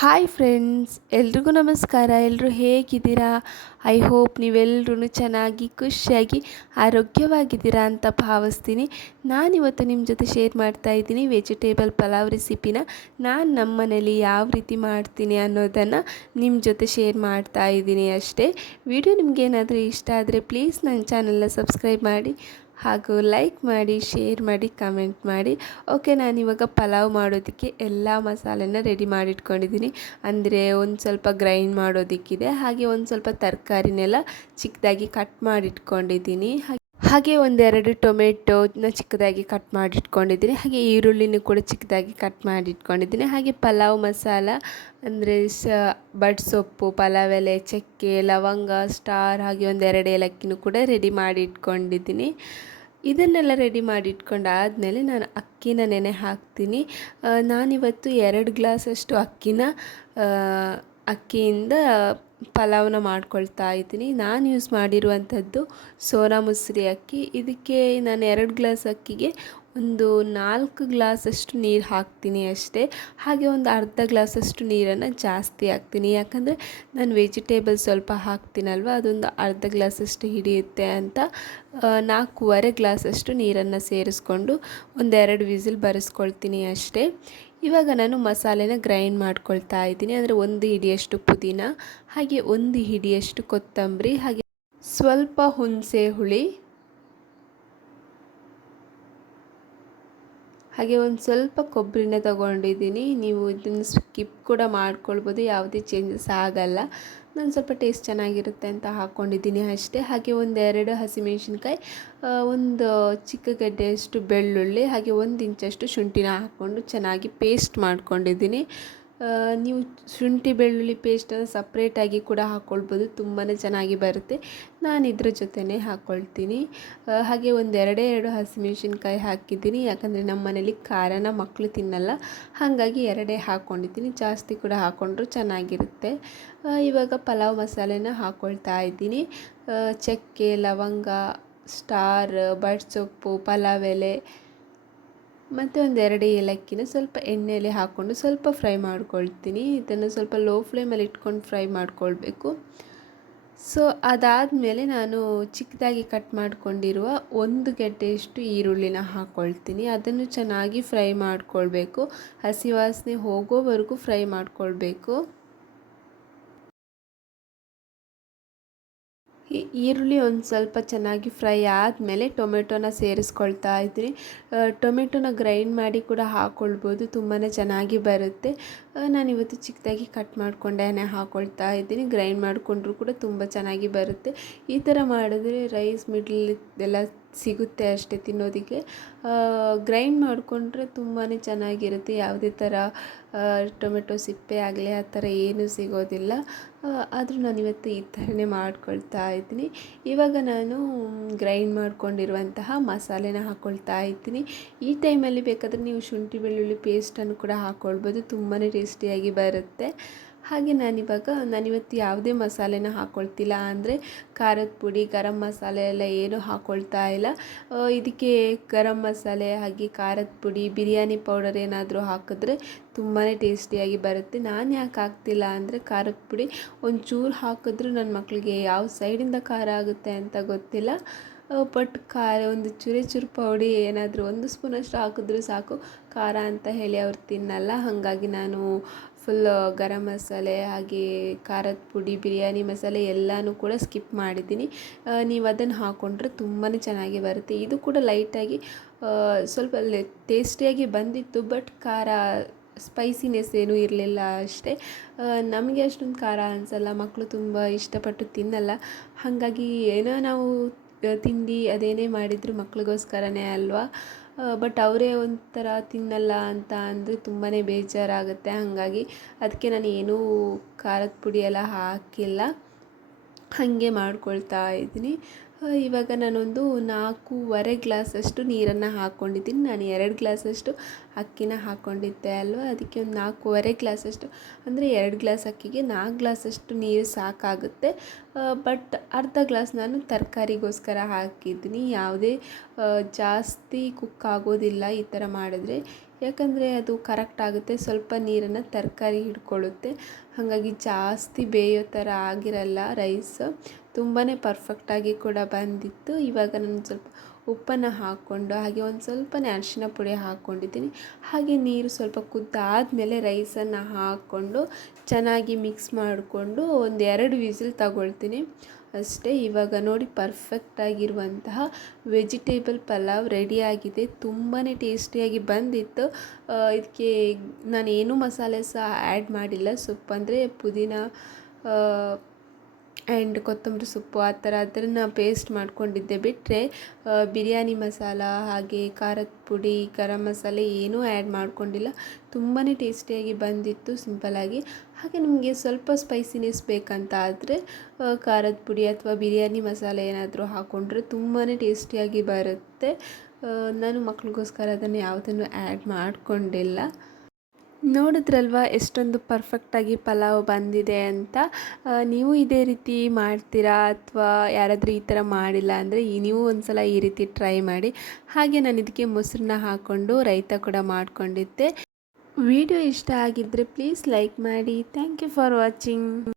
Hi friends ಎಲ್ರಿಗೂ ನಮಸ್ಕಾರ ಎಲ್ಲರೂ ಹೇಗಿದ್ದೀರಾ? ಐ ಹೋಪ್ ನೀವೆಲ್ಲರೂ ಚೆನ್ನಾಗಿ, ಖುಷಿಯಾಗಿ, ಆರೋಗ್ಯವಾಗಿದ್ದೀರಾ ಅಂತ ಭಾವಿಸ್ತೀನಿ. ನಾನಿವತ್ತು ನಿಮ್ಮ ಜೊತೆ ಶೇರ್ ಮಾಡ್ತಾ ಇದ್ದೀನಿ ವೆಜಿಟೇಬಲ್ ಪಲಾವ್ ರೆಸಿಪಿನ ನಾನು ನಮ್ಮ ಮನೇಲಿ ಯಾವ ರೀತಿ ಮಾಡ್ತೀನಿ ಅನ್ನೋದನ್ನು ನಿಮ್ಮ ಜೊತೆ ಶೇರ್ ಮಾಡ್ತಾ ಇದ್ದೀನಿ ಅಷ್ಟೇ. ವಿಡಿಯೋ ನಿಮಗೇನಾದರೂ ಇಷ್ಟ ಆದರೆ ಪ್ಲೀಸ್ ನನ್ನ ಚಾನಲ್ನ ಸಬ್ಸ್ಕ್ರೈಬ್ ಮಾಡಿ. ಹಾಗೂ ಲೈಕ್ ಮಾಡಿ ಶೇರ್ ಮಾಡಿ ಕಮೆಂಟ್ ಮಾಡಿ. ಓಕೆ ನಾನಿವಾಗ ಪಲಾವ್ ಮಾಡೋದಕ್ಕೆ ಎಲ್ಲ ಮಸಾಲೆನ ರೆಡಿ ಮಾಡಿಟ್ಕೊಂಡಿದ್ದೀನಿ. ಅಂದರೆ ಒಂದು ಸ್ವಲ್ಪ ಗ್ರೈಂಡ್ ಮಾಡೋದಕ್ಕಿದೆ. ಹಾಗೆ ಒಂದು ಸ್ವಲ್ಪ ತರಕಾರಿನೆಲ್ಲ ಚಿಕ್ಕದಾಗಿ ಕಟ್ ಮಾಡಿಟ್ಕೊಂಡಿದ್ದೀನಿ. ಹಾಗೆ ಹಾಗೆ ಒಂದೆರಡು ಟೊಮೆಟೋನ ಚಿಕ್ಕದಾಗಿ ಕಟ್ ಮಾಡಿಟ್ಕೊಂಡಿದ್ದೀನಿ. ಹಾಗೆ ಈರುಳ್ಳಿನೂ ಕೂಡ ಚಿಕ್ಕದಾಗಿ ಕಟ್ ಮಾಡಿಟ್ಕೊಂಡಿದ್ದೀನಿ. ಹಾಗೆ ಪಲಾವ್ ಮಸಾಲ ಅಂದರೆ ಸ, ಬಡ್ ಸೊಪ್ಪು, ಪಲಾವ್ ಎಲೆ, ಚಕ್ಕೆ, ಲವಂಗ, ಸ್ಟಾರ್ ಹಾಗೆ ಒಂದೆರಡು ಏಲಕ್ಕಿನೂ ಕೂಡ ರೆಡಿ ಮಾಡಿ ಇಟ್ಕೊಂಡಿದ್ದೀನಿ ಇದನ್ನೆಲ್ಲ ರೆಡಿ ಮಾಡಿ ಇಟ್ಕೊಂಡಾದಮೇಲೆ ನಾನು ಅಕ್ಕಿನ ನೆನೆ ಹಾಕ್ತೀನಿ. ನಾನಿವತ್ತು ಎರಡು ಗ್ಲಾಸಷ್ಟು ಅಕ್ಕಿನ ಅಕ್ಕಿಯಿಂದ ಪಲಾವ್ನ ಮಾಡ್ಕೊಳ್ತಾ ಇದ್ದೀನಿ. ನಾನು ಯೂಸ್ ಮಾಡಿರುವಂಥದ್ದು ಸೋನಾ ಮುಸ್ರಿ ಅಕ್ಕಿ. ಇದಕ್ಕೆ ನಾನು ಎರಡು ಗ್ಲಾಸ್ ಅಕ್ಕಿಗೆ ಒಂದು ನಾಲ್ಕು ಗ್ಲಾಸಷ್ಟು ನೀರು ಹಾಕ್ತೀನಿ ಅಷ್ಟೇ. ಹಾಗೆ ಒಂದು ಅರ್ಧ ಗ್ಲಾಸಷ್ಟು ನೀರನ್ನು ಜಾಸ್ತಿ ಹಾಕ್ತೀನಿ. ಯಾಕಂದರೆ ನಾನು ವೆಜಿಟೇಬಲ್ ಸ್ವಲ್ಪ ಹಾಕ್ತೀನಲ್ವ, ಅದೊಂದು ಅರ್ಧ ಗ್ಲಾಸಷ್ಟು ಹಿಡಿಯುತ್ತೆ ಅಂತ ನಾಲ್ಕೂವರೆ ಗ್ಲಾಸಷ್ಟು ನೀರನ್ನು ಸೇರಿಸ್ಕೊಂಡು ಒಂದೆರಡು ವಿಸಿಲ್ ಬರೆಸ್ಕೊಳ್ತೀನಿ ಅಷ್ಟೇ. ಇವಾಗ ನಾನು ಮಸಾಲೆನ ಗ್ರೈಂಡ್ ಮಾಡ್ಕೊಳ್ತಾ ಇದ್ದೀನಿ. ಅಂದರೆ ಒಂದು ಹಿಡಿಯಷ್ಟು ಪುದೀನ, ಹಾಗೆ ಒಂದು ಹಿಡಿಯಷ್ಟು ಕೊತ್ತಂಬರಿ, ಹಾಗೆ ಸ್ವಲ್ಪ ಹುಣಸೆ ಹುಳಿ ಹಾಗೆ ಒಂದು ಸ್ವಲ್ಪ ಕೊಬ್ಬರಿನ ತಗೊಂಡಿದ್ದೀನಿ. ನೀವು ಇದನ್ನು ಸ್ಕಿಪ್ ಕೂಡ ಮಾಡ್ಕೊಳ್ಬೋದು, ಯಾವುದೇ ಚೇಂಜಸ್ ಆಗಲ್ಲ. ನಾನು ಸ್ವಲ್ಪ ಟೇಸ್ಟ್ ಚೆನ್ನಾಗಿರುತ್ತೆ ಅಂತ ಹಾಕ್ಕೊಂಡಿದ್ದೀನಿ ಅಷ್ಟೇ. ಹಾಗೆ ಒಂದೆರಡು ಹಸಿಮೆಣ್ಸಿನ್ಕಾಯಿ ಒಂದು ಚಿಕ್ಕ ಗಡ್ಡೆಯಷ್ಟು ಬೆಳ್ಳುಳ್ಳಿ, ಹಾಗೆ ಒಂದು ಇಂಚಷ್ಟು ಶುಂಠಿನ ಹಾಕ್ಕೊಂಡು ಚೆನ್ನಾಗಿ ಪೇಸ್ಟ್ ಮಾಡ್ಕೊಂಡಿದ್ದೀನಿ. ನೀವು ಶುಂಠಿ, ಬೆಳ್ಳುಳ್ಳಿ ಪೇಸ್ಟನ್ನು ಸಪ್ರೇಟಾಗಿ ಕೂಡ ಹಾಕ್ಕೊಳ್ಬೋದು ತುಂಬಾ ಚೆನ್ನಾಗಿ ಬರುತ್ತೆ. ನಾನು ಇದ್ರ ಜೊತೆನೇ ಹಾಕ್ಕೊಳ್ತೀನಿ ಹಾಗೆ ಒಂದೆರಡೇ ಎರಡು ಹಸಿಮೆಣ್ಸಿನ್ಕಾಯಿ ಹಾಕಿದ್ದೀನಿ. ಯಾಕಂದರೆ ನಮ್ಮ ಮನೇಲಿ ಖಾರನ ಮಕ್ಕಳು ತಿನ್ನಲ್ಲ. ಹಾಗಾಗಿ ಎರಡೇ ಹಾಕ್ಕೊಂಡಿದ್ದೀನಿ ಜಾಸ್ತಿ ಕೂಡ ಹಾಕ್ಕೊಂಡ್ರು ಚೆನ್ನಾಗಿರುತ್ತೆ. ಇವಾಗ ಪಲಾವ್ ಮಸಾಲೆನ ಹಾಕ್ಕೊಳ್ತಾ ಇದ್ದೀನಿ. ಚಕ್ಕೆ, ಲವಂಗ ಸ್ಟಾರ್ ಬಡ್ಸೊಪ್ಪು, ಪಲಾವ್ ಎಲೆ ಮತ್ತು ಒಂದೆರಡು ಏಲಕ್ಕಿನ ಸ್ವಲ್ಪ ಎಣ್ಣೆಯಲ್ಲಿ ಹಾಕ್ಕೊಂಡು ಸ್ವಲ್ಪ ಫ್ರೈ ಮಾಡ್ಕೊಳ್ತೀನಿ. ಇದನ್ನು ಸ್ವಲ್ಪ ಲೋ ಫ್ಲೇಮಲ್ಲಿ ಇಟ್ಕೊಂಡು ಫ್ರೈ ಮಾಡ್ಕೊಳ್ಬೇಕು. ಸೊ ಅದಾದಮೇಲೆ ನಾನು ಚಿಕ್ಕದಾಗಿ ಕಟ್ ಮಾಡಿಕೊಂಡಿರುವ ಒಂದು ಗೆಡ್ಡೆಯಷ್ಟು ಈರುಳ್ಳಿನ ಹಾಕ್ಕೊಳ್ತೀನಿ ಅದನ್ನು ಚೆನ್ನಾಗಿ ಫ್ರೈ ಮಾಡ್ಕೊಳ್ಬೇಕು. ಹಸಿ ವಾಸನೆ ಹೋಗೋವರೆಗೂ ಫ್ರೈ ಮಾಡ್ಕೊಳ್ಬೇಕು. ಈರುಳ್ಳಿ ಒಂದು ಸ್ವಲ್ಪ ಚೆನ್ನಾಗಿ ಫ್ರೈ ಆದಮೇಲೆ ಟೊಮೆಟೊನ ಸೇರಿಸ್ಕೊಳ್ತಾ ಇದ್ದೀನಿ ಟೊಮೆಟೊನ ಗ್ರೈಂಡ್ ಮಾಡಿ ಕೂಡ ಹಾಕ್ಕೊಳ್ಬೋದು ತುಂಬಾ ಚೆನ್ನಾಗಿ ಬರುತ್ತೆ. ನಾನಿವತ್ತು ಚಿಕ್ಕದಾಗಿ ಕಟ್ ಮಾಡಿಕೊಂಡೇ ಹಾಕ್ಕೊಳ್ತಾ ಇದ್ದೀನಿ. ಗ್ರೈಂಡ್ ಮಾಡಿಕೊಂಡ್ರೂ ಕೂಡ ತುಂಬ ಚೆನ್ನಾಗಿ ಬರುತ್ತೆ. ಈ ಥರ ಮಾಡಿದ್ರೆ ರೈಸ್ ಮಿಡ್ಲ್ ಎಲ್ಲ ಸಿಗುತ್ತೆ ಅಷ್ಟೇ ತಿನ್ನೋದಕ್ಕೆ. ಗ್ರೈಂಡ್ ಮಾಡಿಕೊಂಡ್ರೆ ತುಂಬಾ ಚೆನ್ನಾಗಿರುತ್ತೆ. ಯಾವುದೇ ಥರ ಟೊಮೆಟೊ ಸಿಪ್ಪೆ ಆಗಲಿ ಆ ಥರ ಏನೂ ಸಿಗೋದಿಲ್ಲ. ಆದರೂ ನಾನಿವತ್ತು ಈ ಥರನೇ ಮಾಡ್ಕೊಳ್ತಾ ಇದ್ದೀನಿ. ಇವಾಗ ನಾನು ಗ್ರೈಂಡ್ ಮಾಡ್ಕೊಂಡಿರುವಂತಹ ಮಸಾಲೆನ ಹಾಕ್ಕೊಳ್ತಾ ಇದ್ದೀನಿ. ಈ ಟೈಮಲ್ಲಿ ಬೇಕಾದರೆ ನೀವು ಶುಂಠಿ ಬೆಳ್ಳುಳ್ಳಿ ಪೇಸ್ಟನ್ನು ಕೂಡ ಹಾಕ್ಕೊಳ್ಬೋದು ತುಂಬಾ ಟೇಸ್ಟಿಯಾಗಿ ಬರುತ್ತೆ. ಹಾಗೆ ನಾನಿವಾಗ ನಾನಿವತ್ತು ಯಾವುದೇ ಮಸಾಲೆನ ಹಾಕ್ಕೊಳ್ತಿಲ್ಲ ಅಂದರೆ ಖಾರದ ಪುಡಿ, ಗರಂ ಮಸಾಲೆ ಎಲ್ಲ ಏನೂ ಹಾಕ್ಕೊಳ್ತಾ ಇಲ್ಲ. ಇದಕ್ಕೆ ಗರಂ ಮಸಾಲೆ, ಹಾಗೆ ಖಾರದ ಪುಡಿ, ಬಿರಿಯಾನಿ ಪೌಡರ್ ಏನಾದರೂ ಹಾಕಿದ್ರೆ ತುಂಬಾ ಟೇಸ್ಟಿಯಾಗಿ ಬರುತ್ತೆ. ನಾನು ಯಾಕೆ ಹಾಕ್ತಿಲ್ಲ ಅಂದರೆ ಖಾರದ ಪುಡಿ ಒಂಚೂರು ಹಾಕಿದ್ರೂ ನನ್ನ ಮಕ್ಕಳಿಗೆ ಯಾವ ಸೈಡಿಂದ ಖಾರ ಆಗುತ್ತೆ ಅಂತ ಗೊತ್ತಿಲ್ಲ. ಬಟ್ ಖಾರ ಒಂದು ಚೂರೇ ಚುರು ಪೌಡಿ ಏನಾದರೂ ಒಂದು ಸ್ಪೂನಷ್ಟು ಹಾಕಿದ್ರೂ ಸಾಕು. ಖಾರ ಅಂತ ಹೇಳಿ ಅವ್ರು ತಿನ್ನಲ್ಲ. ಹಾಗಾಗಿ ನಾನು ಫುಲ್ ಗರಂ ಮಸಾಲೆ ಹಾಗೆ ಖಾರದ ಪುಡಿ, ಬಿರಿಯಾನಿ ಮಸಾಲೆ ಎಲ್ಲನೂ ಕೂಡ ಸ್ಕಿಪ್ ಮಾಡಿದ್ದೀನಿ. ನೀವು ಅದನ್ನು ಹಾಕ್ಕೊಂಡ್ರೆ ತುಂಬಾ ಚೆನ್ನಾಗಿ ಬರುತ್ತೆ. ಇದು ಕೂಡ ಲೈಟಾಗಿ ಸ್ವಲ್ಪ ಟೇಸ್ಟಿಯಾಗಿ ಬಂದಿತ್ತು ಬಟ್ ಖಾರ ಸ್ಪೈಸಿನೆಸ್ ಏನೂ ಇರಲಿಲ್ಲ ಅಷ್ಟೇ. ನಮಗೆ ಅಷ್ಟೊಂದು ಖಾರ ಅನಿಸಲ್ಲ ಮಕ್ಕಳು ತುಂಬ ಇಷ್ಟಪಟ್ಟು ತಿನ್ನಲ್ಲ. ಹಾಗಾಗಿ ಏನೋ ನಾವು ತಿಂಡಿ ಅದೇನೇ ಮಾಡಿದರೂ ಮಕ್ಳಿಗೋಸ್ಕರನೇ ಅಲ್ವಾ? ಬಟ್ ಅವರೇ ಒಂಥರ ತಿನ್ನಲ್ಲ ಅಂತ ಅಂದರೆ ತುಂಬಾ ಬೇಜಾರಾಗುತ್ತೆ. ಹಾಗಾಗಿ ಅದಕ್ಕೆ ನಾನು ಏನೂ ಖಾರದ ಪುಡಿ ಎಲ್ಲ ಹಾಕಿಲ್ಲ. ಹಾಗೆ ಮಾಡ್ಕೊಳ್ತಾ ಇದ್ದೀನಿ. ಇವಾಗ ನಾನೊಂದು ನಾಲ್ಕೂವರೆ ಗ್ಲಾಸಷ್ಟು ನೀರನ್ನು ಹಾಕ್ಕೊಂಡಿದ್ದೀನಿ ನಾನು ಎರಡು ಗ್ಲಾಸಷ್ಟು ಅಕ್ಕಿನ ಹಾಕ್ಕೊಂಡಿದ್ದೆ ಅಲ್ವಾ? ಅದಕ್ಕೆ ಒಂದು ನಾಲ್ಕೂವರೆ ಗ್ಲಾಸಷ್ಟು, ಅಂದರೆ ಎರಡು ಗ್ಲಾಸ್ ಅಕ್ಕಿಗೆ ನಾಲ್ಕು ಗ್ಲಾಸಷ್ಟು ನೀರು ಸಾಕಾಗುತ್ತೆ. ಬಟ್ ಅರ್ಧ ಗ್ಲಾಸ್ ನಾನು ತರಕಾರಿಗೋಸ್ಕರ ಹಾಕಿದ್ದೀನಿ. ಯಾವುದೇ ಜಾಸ್ತಿ ಕುಕ್ ಆಗೋದಿಲ್ಲ ಈ ಥರ ಮಾಡಿದ್ರೆ. ಯಾಕಂದರೆ ಅದು ಕರೆಕ್ಟ್ ಆಗುತ್ತೆ, ಸ್ವಲ್ಪ ನೀರನ್ನು ತರಕಾರಿ ಹಿಡ್ಕೊಳ್ಳುತ್ತೆ. ಹಾಗಾಗಿ ಜಾಸ್ತಿ ಬೇಯೋ ಥರ ಆಗಿರಲ್ಲ ರೈಸ್. ತುಂಬಾ ಪರ್ಫೆಕ್ಟಾಗಿ ಕೂಡ ಬಂದಿತ್ತು. ಇವಾಗ ನಾನು ಸ್ವಲ್ಪ ಉಪ್ಪನ್ನು ಹಾಕ್ಕೊಂಡು, ಹಾಗೆ ಒಂದು ಸ್ವಲ್ಪನೇ ಅರಿಶಿನ ಪುಡಿ ಹಾಕ್ಕೊಂಡಿದ್ದೀನಿ ಹಾಗೆ ನೀರು ಸ್ವಲ್ಪ ಕುದ್ದಾದಮೇಲೆ ರೈಸನ್ನು ಹಾಕ್ಕೊಂಡು, ಚೆನ್ನಾಗಿ ಮಿಕ್ಸ್ ಮಾಡಿಕೊಂಡು ಒಂದು ಎರಡು ವಿಸಿಲ್ ತಗೊಳ್ತೀನಿ. ಅಷ್ಟೇ, ಇವಾಗ ನೋಡಿ ಪರ್ಫೆಕ್ಟಾಗಿರುವಂತಹ ವೆಜಿಟೇಬಲ್ ಪಲಾವ್ ರೆಡಿಯಾಗಿದೆ ತುಂಬಾ ಟೇಸ್ಟಿಯಾಗಿ ಬಂದಿತ್ತು. ಇದಕ್ಕೆ ನಾನು ಏನೂ ಮಸಾಲೆ ಸಹ ಆ್ಯಡ್ ಮಾಡಿಲ್ಲ. ಸೊಪ್ಪು ಅಂದರೆ ಪುದೀನ ಆ್ಯಂಡ್ ಕೊತ್ತಂಬರಿ ಸೊಪ್ಪು ಆ ಥರ ಅದನ್ನು ಪೇಸ್ಟ್ ಮಾಡ್ಕೊಂಡಿದ್ದೆ ಬಿಟ್ಟರೆ ಬಿರಿಯಾನಿ ಮಸಾಲ ಹಾಗೆ ಖಾರದ ಪುಡಿ, ಗರಂ ಮಸಾಲೆ ಏನೂ ಆ್ಯಡ್ ಮಾಡ್ಕೊಂಡಿಲ್ಲ. ತುಂಬಾ ಟೇಸ್ಟಿಯಾಗಿ ಬಂದಿತ್ತು ಸಿಂಪಲಾಗಿ ಹಾಗೆ ನಿಮಗೆ ಸ್ವಲ್ಪ ಸ್ಪೈಸಿನೆಸ್ ಬೇಕಂತ ಆದರೆ ಖಾರದ ಪುಡಿ ಅಥವಾ ಬಿರಿಯಾನಿ ಮಸಾಲೆ ಏನಾದರೂ ಹಾಕ್ಕೊಂಡ್ರೆ ತುಂಬಾ ಟೇಸ್ಟಿಯಾಗಿ ಬರುತ್ತೆ. ನಾನು ಮಕ್ಳಿಗೋಸ್ಕರ ಅದನ್ನು ಯಾವುದನ್ನು ಆ್ಯಡ್ ಮಾಡಿಕೊಂಡಿಲ್ಲ. ನೋಡಿದ್ರಲ್ವ ಎಷ್ಟೊಂದು ಪರ್ಫೆಕ್ಟಾಗಿ ಪಲಾವ್ ಬಂದಿದೆ ಅಂತ? ನೀವು ಇದೇ ರೀತಿ ಮಾಡ್ತೀರಾ ಅಥವಾ ಯಾರಾದರೂ ಈ ಥರ ಮಾಡಿಲ್ಲ ಅಂದರೆ ನೀವು ಒಂದು ಸಲ ಈ ರೀತಿ ಟ್ರೈ ಮಾಡಿ. ಹಾಗೆ ನಾನು ಇದಕ್ಕೆ ಮೊಸರನ್ನ ಹಾಕ್ಕೊಂಡು ರೈತ ಕೂಡ ಮಾಡಿಕೊಂಡಿದ್ದೆ. ವಿಡಿಯೋ ಇಷ್ಟ ಆಗಿದ್ದರೆ ಪ್ಲೀಸ್ ಲೈಕ್ ಮಾಡಿ. Thank you for watching